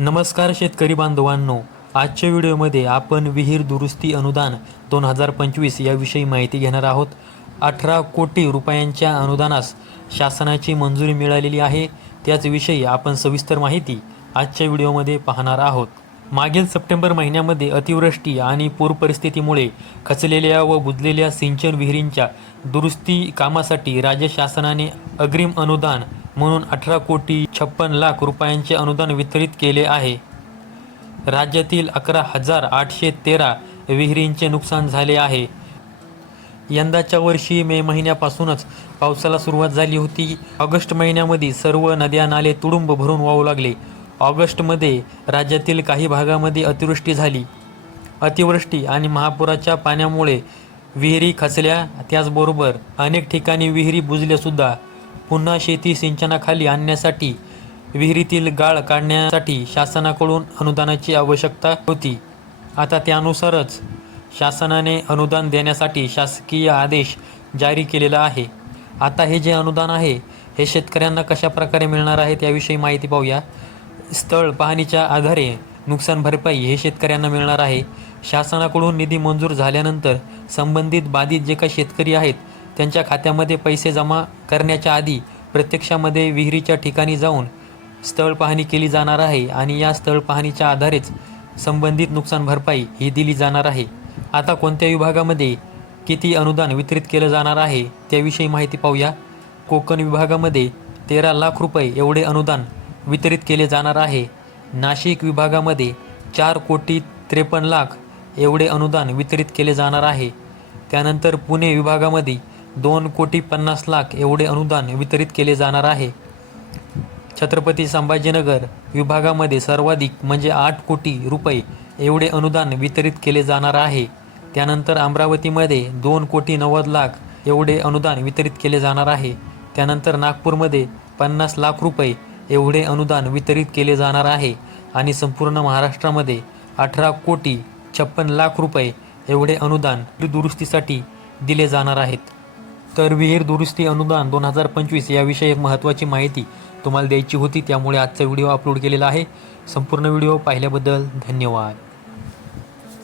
नमस्कार शेतकरी बांधवांनो. आजच्या व्हिडिओमध्ये आपण विहीर दुरुस्ती अनुदान दोन हजार पंचवीस याविषयी माहिती घेणार आहोत. अठरा कोटी रुपयांच्या अनुदानास शासनाची मंजुरी मिळालेली आहे. त्याचविषयी आपण सविस्तर माहिती आजच्या व्हिडिओमध्ये पाहणार आहोत. मागील सप्टेंबर महिन्यामध्ये अतिवृष्टी आणि पूर परिस्थितीमुळे खचलेल्या व बुजलेल्या सिंचन विहिरींच्या दुरुस्ती कामासाठी राज्य शासनाने अग्रिम अनुदान म्हणून अठरा कोटी छप्पन लाख रुपयांचे अनुदान वितरित केले आहे. राज्यातील अकरा हजार आठशे तेरा विहिरींचे नुकसान झाले आहे. यंदाच्या वर्षी मे महिन्यापासूनच पावसाला सुरुवात झाली होती. ऑगस्ट महिन्यामध्ये सर्व नद्या नाले तुडुंब भरून वाहू लागले. ऑगस्टमध्ये राज्यातील काही भागामध्ये अतिवृष्टी झाली. अतिवृष्टी आणि महापुराच्या पाण्यामुळे विहिरी खचल्या. त्याचबरोबर अनेक ठिकाणी विहिरी बुजल्यासुद्धा पुन्हा शेती सिंचनाखाली आणण्यासाठी विहिरीतील गाळ काढण्यासाठी शासनाकडून अनुदानाची आवश्यकता होती. आता त्यानुसारच शासनाने अनुदान देण्यासाठी शासकीय आदेश जारी केलेला आहे. आता हे जे अनुदान आहे हे शेतकऱ्यांना कशा प्रकारे मिळणार आहे त्याविषयी माहिती पाहूया. स्थळ पाहणीच्या आधारे नुकसान भरपाई हे शेतकऱ्यांना मिळणार आहे. शासनाकडून निधी मंजूर झाल्यानंतर संबंधित बाधित जे काही शेतकरी आहेत त्यांच्या खात्यामध्ये पैसे जमा करण्याच्या आधी प्रत्यक्षामध्ये विहिरीच्या ठिकाणी जाऊन स्थळ पाहणी केली जाणार आहे आणि या स्थळ पाहणीच्या आधारेच संबंधित नुकसान भरपाई ही दिली जाणार आहे. आता कोणत्या विभागामध्ये किती अनुदान वितरित केलं जाणार आहे त्याविषयी माहिती पाहूया. कोकण विभागामध्ये तेरा लाख रुपये एवढे अनुदान वितरित केले जाणार आहे. नाशिक विभागामध्ये चार कोटी त्रेपन्न लाख एवढे अनुदान वितरित केले जाणार आहे. त्यानंतर पुणे विभागामध्ये दोन कोटी पन्नास लाख एवढे अनुदान वितरित केले जाणार आहे. छत्रपती संभाजीनगर विभागामध्ये सर्वाधिक म्हणजे आठ कोटी रुपये एवढे अनुदान वितरित केले जाणार आहे. त्यानंतर अमरावतीमध्ये दोन कोटी नव्वद लाख एवढे अनुदान वितरित केले जाणार आहे. त्यानंतर नागपूरमध्ये पन्नास लाख रुपये एवढे अनुदान वितरित केले जाणार आहे आणि संपूर्ण महाराष्ट्रामध्ये अठरा कोटी छप्पन लाख रुपये एवढे अनुदान दुरुस्तीसाठी दिले जाणार आहेत. तर विहीर दुरुस्ती अनुदान दोन हजार पंचवीस याविषयी एक महत्त्वाची माहिती तुम्हाला द्यायची होती त्यामुळे आजचा व्हिडिओ अपलोड केलेला आहे. संपूर्ण व्हिडिओ पाहिल्याबद्दल धन्यवाद.